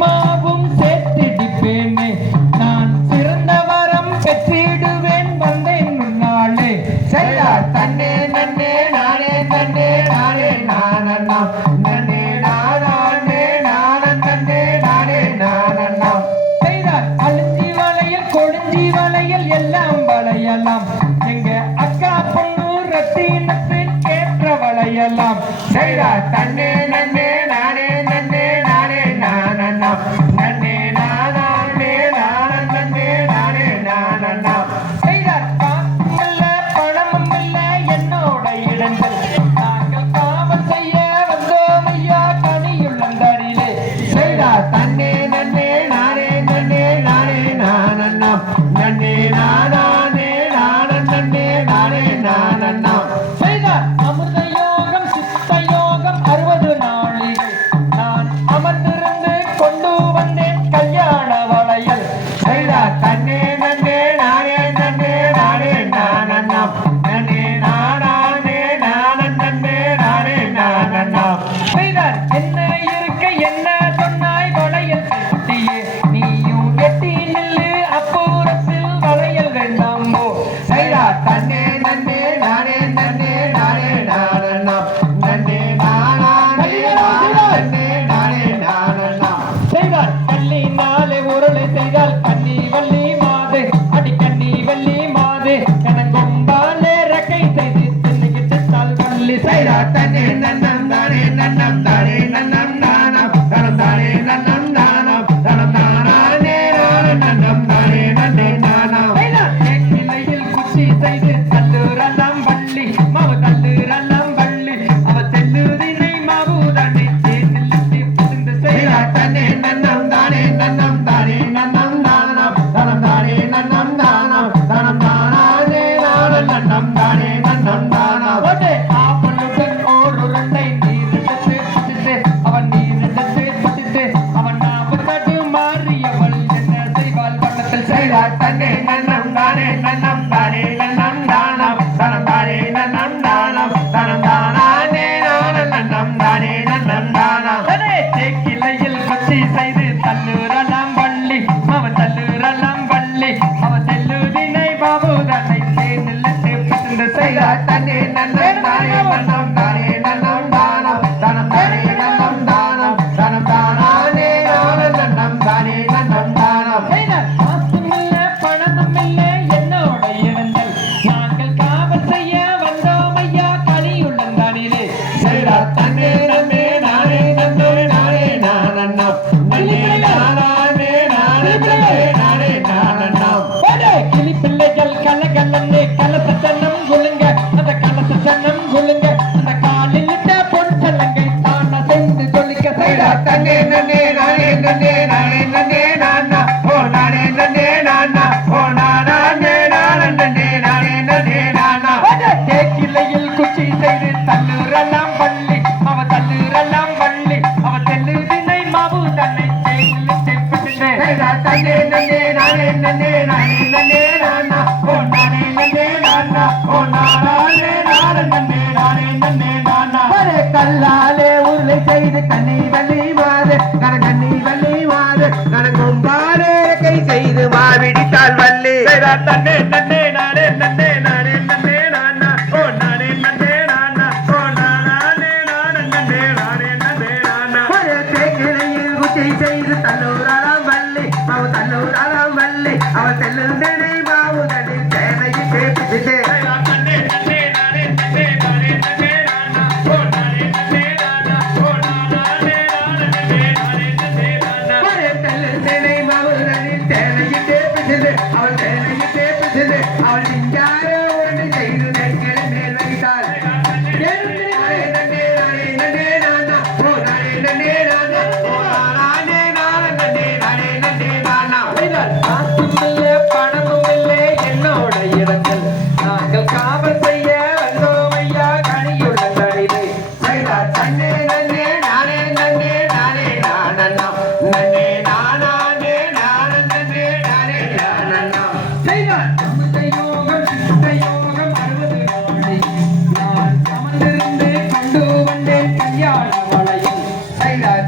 மாவும் சேர்த்திடிப்பேனே. நான் சிறந்த வரம் பெற்றிடுவேன் வந்தேன் முன்னாளே. செய்தார் தன்னே நன்னே நானே தன்னே நானே நானண்ணா. நன்னே நானே நானன் தன்னே நானே நானண்ணா. செய்தார் அழிஞ்சி வளையல் கொடிஞ்சி வளையல் எல்லாம் வளையலாம். எங்க அக்கா பொண்ணு செய்தார் தண்ணீர் தங்கை நன்னம் தானே நன்னம் தானே நன்னம் தானம். தனம் தானே நன்னம் தானம். தனம் தானே நான நன்னம் தானே நன்னம் தன்னை சேர்ந்து செய்தார். தன்னே ne ne நன்னே நன்னே நானே நன்னே நானே நன்னே நானா ஓ நானே நன்னே நானா ஓ நானே நானே நன்னே நானே நன்னே நானா ஒரு தேக்கிலையில் குச்சை அவள் தன்னூராலாம் வள்ளி Ai.